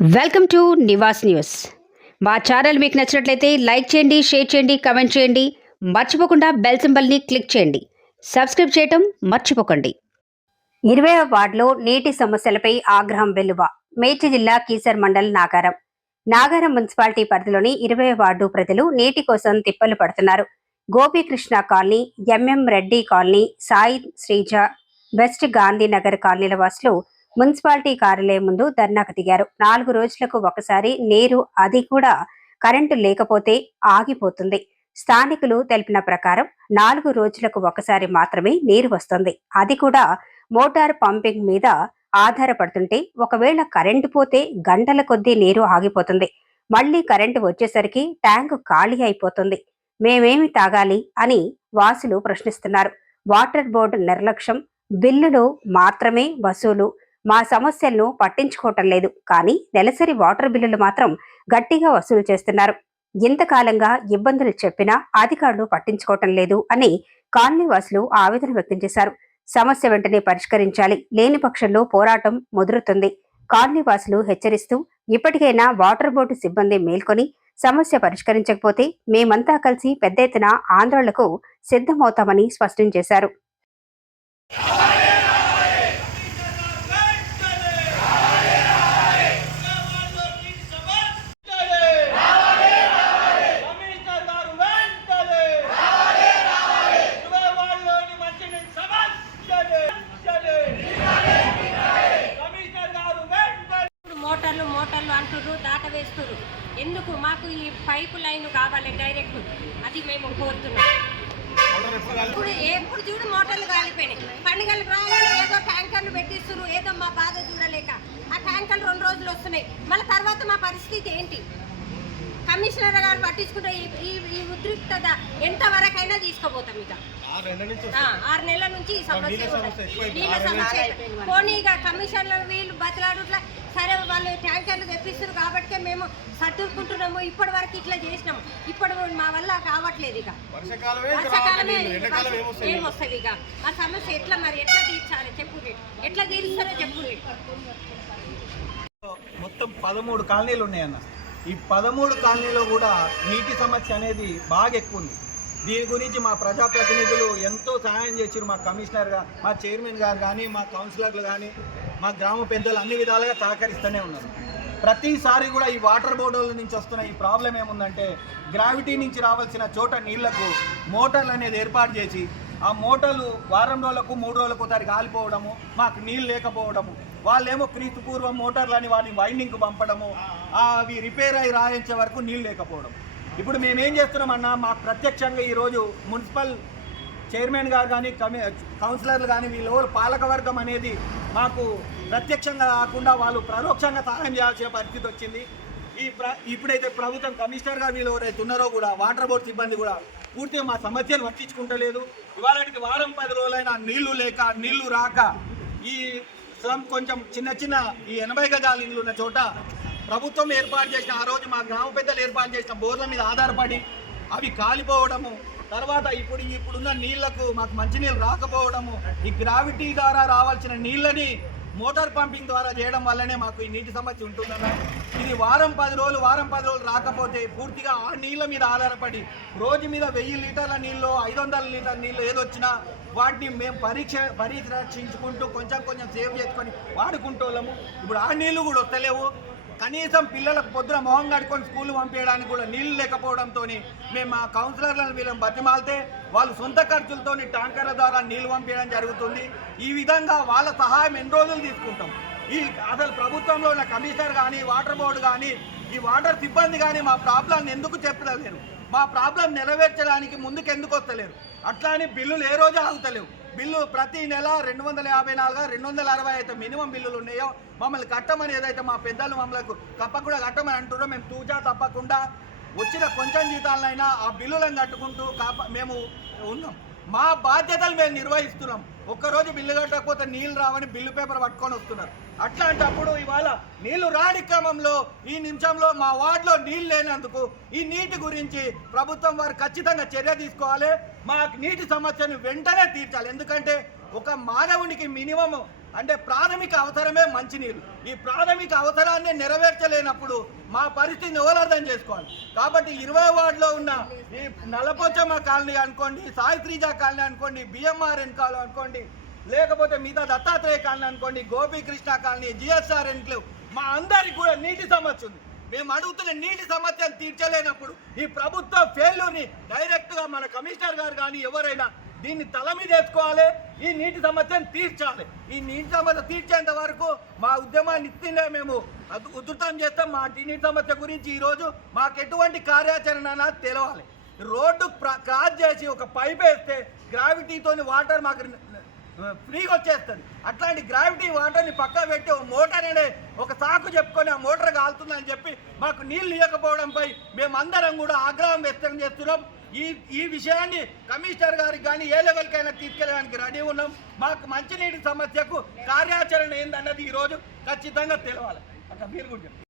Welcome to Nivas news. మా channel మీకు నచ్చినట్లయితే లైక్ చేయండి, షేర్ చేయండి, కామెంట్ చేయండి. మర్చిపోకుండా బెల్ సింబల్ని క్లిక్ చేయండి. సబ్స్క్రైబ్ చేయటం మర్చిపోకండి. 20వ వార్డులో నీటి సమస్యలపై ఆగ్రహం వెల్లువ. మేడ్చల్ జిల్లా కీసర్ మండల్ నాగారం మున్సిపాలిటీ పరిధిలోని 20వ వార్డు ప్రజలు నీటి కోసం తిప్పలు పడుతున్నారు. Gopikrishna colony, MM Reddy colony, Sai Sreeja, west Gandhinagar కాలనీల వాసులు మున్సిపాలిటీ కార్యాలయం ముందు ధర్నాకు దిగారు. 4 రోజులకు ఒకసారి నీరు, అది కూడా కరెంటు లేకపోతే ఆగిపోతుంది. స్థానికులు తెలిపిన ప్రకారం 4 రోజులకు ఒకసారి మాత్రమే నీరు వస్తుంది. అది కూడా మోటార్ పంపింగ్ మీద ఆధారపడుతుంటే ఒకవేళ కరెంటు పోతే గంటల కొద్దీ నీరు ఆగిపోతుంది. మళ్లీ కరెంటు వచ్చేసరికి ట్యాంకు ఖాళీ అయిపోతుంది. మేమేమి తాగాలి అని వాసులు ప్రశ్నిస్తున్నారు. వాటర్ బోర్డు నిర్లక్ష్యం, బిల్లులు మాత్రమే వసూలు, మా సమస్యలను పట్టించుకోవటం లేదు. కానీ నెలసరి వాటర్ బిల్లులు మాత్రం గట్టిగా వసూలు చేస్తున్నారు. ఇంతకాలంగా ఇబ్బందులు చెప్పినా అధికారులు పట్టించుకోవటం లేదు అని కాలనీవాసులు ఆవేదన వ్యక్తం చేశారు. సమస్య వెంటనే పరిష్కరించాలి, లేని పక్షంలో పోరాటం ముదురుతుంది. కాలనీవాసులు హెచ్చరిస్తూ ఇప్పటికైనా వాటర్ బోర్డు సిబ్బంది మేల్కొని సమస్య పరిష్కరించకపోతే మేమంతా కలిసి పెద్ద ఎత్తున ఆందోళనకు సిద్ధమవుతామని స్పష్టం చేశారు. మోటార్లు అంటున్నారు, దాట వేస్తున్నారు. ఎందుకు మాకు ఈ పైపు లైన్ కావాలి డైరెక్ట్, అది మేము కోరుతున్నాం. ఎప్పుడు చూడు మోటార్లు కాలిపోయినాయి. పండుగలకు రాగానే ఏదో ట్యాంకర్లు పెట్టిస్తున్నారు, ఏదో మా బాధ చూడలేక ఆ ట్యాంకర్లు 2 రోజులు వస్తున్నాయి. మళ్ళీ తర్వాత మా పరిస్థితి ఏంటి? కమిషనర్ గారు పట్టించుకుంటే ఈ ఉద్రిక్తత ఎంతవరకైనా తీసుకోబోతాం. ఇక 6 నెలల నుంచి ఈ సమస్య నీళ్ళ సమస్య పోనీ. ఇక కమిషనర్ వీళ్ళు బతలాడుట్లా సరే వాళ్ళు ట్యాంకర్లు తెప్పిస్తారు కాబట్టి మేము సర్దుకుంటున్నాము. ఇప్పటి వరకు ఇట్లా చేసినాము, ఇప్పుడు మా వల్ల కావట్లేదు. ఇక వర్షాకాలమే ఏం వస్తుంది. ఇక ఆ సమస్య ఎట్లా తీర్చాలి చెప్పు, ఎట్లా తీరుస్తారో చెప్పు. మొత్తం 13 కాలనీలు ఉన్నాయన్న. ఈ 13 కాలనీలో కూడా నీటి సమస్య అనేది బాగా ఎక్కువ ఉంది. దీని గురించి మా ప్రజాప్రతినిధులు ఎంతో సహాయం చేశారు. మా కమిషనర్ గారు, మా చైర్మన్ గారు కానీ, మా కౌన్సిలర్లు కానీ, మా గ్రామ పెద్దలు అన్ని విధాలుగా సహకరిస్తూనే ఉన్నారు. ప్రతిసారి కూడా ఈ వాటర్ బోర్డుల నుంచి వస్తున్న ఈ ప్రాబ్లం ఏముందంటే, గ్రావిటీ నుంచి రావాల్సిన చోట నీళ్లకు మోటార్లు అనేది ఏర్పాటు చేసి ఆ మోటార్లు వారం రోజులకు 3 రోజులకు ఒకసారి కాలిపోవడము, మాకు నీళ్ళు లేకపోవడము, వాళ్ళేమో క్రీస్తు పూర్వం మోటార్లని వాటిని వైండింగ్కు పంపడము, అవి రిపేర్ అయ్యి రాయించే వరకు నీళ్ళు లేకపోవడం. ఇప్పుడు మేమేం చేస్తున్నామన్నా, మాకు ప్రత్యక్షంగా ఈరోజు మున్సిపల్ చైర్మన్ గారు కానీ, కౌన్సిలర్లు కానీ, వీళ్ళు పాలకవర్గం అనేది మాకు ప్రత్యక్షంగా కాకుండా వాళ్ళు పరోక్షంగా సహాయం చేయాల్సిన పరిస్థితి వచ్చింది. ఇప్పుడైతే ప్రభుత్వం కమిషనర్ గారు వీళ్ళు ఎవరైతే ఉన్నారో కూడా వాటర్ బోర్డు సిబ్బంది కూడా పూర్తిగా మా సమస్యను పట్టించుకుంటలేదు. ఇవాళకి వారం 10 రోజులైనా నీళ్లు లేక, నీళ్లు రాక, ఈ కొంచెం చిన్న ఈ 80 గజాల ఇళ్ళు ఉన్న చోట ప్రభుత్వం ఏర్పాటు చేసిన, ఆ రోజు మా గ్రామ పెద్దలు ఏర్పాటు చేసిన బోర్ల మీద ఆధారపడి అవి కాలిపోవడము, తర్వాత ఇప్పుడున్న నీళ్లకు మాకు మంచినీళ్ళు రాకపోవడము, ఈ గ్రావిటీ ద్వారా రావాల్సిన నీళ్ళని మోటార్ పంపింగ్ ద్వారా చేయడం వల్లనే మాకు ఈ నీటి సమస్య ఉంటుందన్న. ఇది వారం 10 రోజులు రాకపోతే పూర్తిగా ఆ నీళ్ళ మీద ఆధారపడి రోజు మీద 1000 లీటర్ల నీళ్ళు, 500 లీటర్ల నీళ్ళు ఏదొచ్చినా వాటిని మేము పరీక్షించుకుంటూ కొంచెం సేవ్ చేసుకొని వాడుకుంటోళ్ళము. ఇప్పుడు ఆ నీళ్లు కూడా వస్తలేవు. కనీసం పిల్లలకు పొద్దున మొహం కడుకొని స్కూల్ పంపించడానికి కూడా నీళ్లు లేకపోవడంతో మేము మా కౌన్సిలర్లను వీళ్ళని బతిమాలితే వాళ్ళు సొంత ఖర్చులతో ట్యాంకర్ల ద్వారా నీళ్లు పంపించడం జరుగుతుంది. ఈ విధంగా వాళ్ళ సహాయం ఎన్ని రోజులు తీసుకుంటాం? అసలు ప్రభుత్వంలో ఉన్న కమిషనర్ కానీ, వాటర్ బోర్డు కానీ, ఈ వాటర్ సిబ్బంది కానీ మా ప్రాబ్లం ఎందుకు చెప్పలేరు? మా ప్రాబ్లం నెరవేర్చడానికి ముందుకు ఎందుకు వస్తలేరు? అట్లా అని బిల్లులు ఏ రోజు ఆగుతలేవు. బిల్లు ప్రతి నెల 254 260 అయితే మినిమం బిల్లులు ఉన్నాయో మమ్మల్ని కట్టమని ఏదైతే మా పెద్దలు మమ్మల్ని తప్పకుండా కట్టమని అంటున్నారో మేము తూచా తప్పకుండా వచ్చిన కొంచెం జీతాలనైనా ఆ బిల్లులను కట్టుకుంటూ మేము ఉన్నాం. మా బాధ్యతలు మేము నిర్వహిస్తున్నాం. ఒక్కరోజు బిల్లు కట్టకపోతే నీళ్ళు రావని బిల్లు పేపర్ పట్టుకొని వస్తున్నారు. అట్లాంటప్పుడు ఇవాళ నీళ్లు రాని క్రమంలో ఈ నిమిషంలో మా వార్డులో నీళ్ళు లేనందుకు ఈ నీటి గురించి ప్రభుత్వం వారు ఖచ్చితంగా చర్య తీసుకోవాలి. మా నీటి సమస్యను వెంటనే తీర్చాలి. ఎందుకంటే ఒక మానవునికి మినిమం అంటే ప్రాథమిక అవసరమే మంచినీరు. ఈ ప్రాథమిక అవసరాన్ని నెరవేర్చలేనప్పుడు మా పరిస్థితిని ఎవరు అర్థం చేసుకోవాలి? కాబట్టి 20 వార్డులో ఉన్న ఈ నల్లపోచమ్మ కాలనీ అనుకోండి, సాయిత్రీజా కాలనీ అనుకోండి, బిఎంఆర్ఎన్ కాలనీ అనుకోండి, లేకపోతే మిగతా దత్తాత్రేయ కాలనీ అనుకోండి, గోపీకృష్ణ కాలనీ, జిఎస్ఆర్ ఎన్క్లేవ్, మా అందరికి కూడా నీటి సమస్య ఉంది. మేము అడుగుతున్న నీటి సమస్యను తీర్చలేనప్పుడు ఈ ప్రభుత్వ ఫెయిల్యూర్ని డైరెక్ట్గా మన కమిషనర్ గారు కానీ ఎవరైనా దీన్ని తల మీద వేసుకోవాలి. ఈ నీటి సమస్యను తీర్చాలి. ఈ నీటి సమస్య తీర్చేంత వరకు మా ఉద్యమాన్ని ఇస్తుండే మేము ఉధృతం చేస్తాం. మా నీటి సమస్య గురించి ఈరోజు మాకు ఎటువంటి కార్యాచరణ తెలవాలి. రోడ్డు క్రాస్ చేసి ఒక పైప్ వేస్తే గ్రావిటీతో వాటర్ మాకు ఫ్రీగా వచ్చేస్తుంది. అట్లాంటి గ్రావిటీ వాటర్ని పక్క పెట్టి ఒక మోటార్ అనే ఒక సాకు చెప్పుకొని ఆ మోటార్ కాలుతుందని చెప్పి మాకు నీళ్ళు ఇవ్వకపోవడంపై మేమందరం కూడా ఆగ్రహం వ్యక్తం చేస్తున్నాం. ఈ విషయాన్ని కమిషనర్ గారికి కానీ ఏ లెవెల్కైనా తీసుకెళ్ళడానికి రెడీ ఉన్నాం. మాకు మంచినీటి సమస్యకు కార్యాచరణ ఏందన్నది ఈరోజు ఖచ్చితంగా తెలవాలి. అక్కడ మీరు కూడా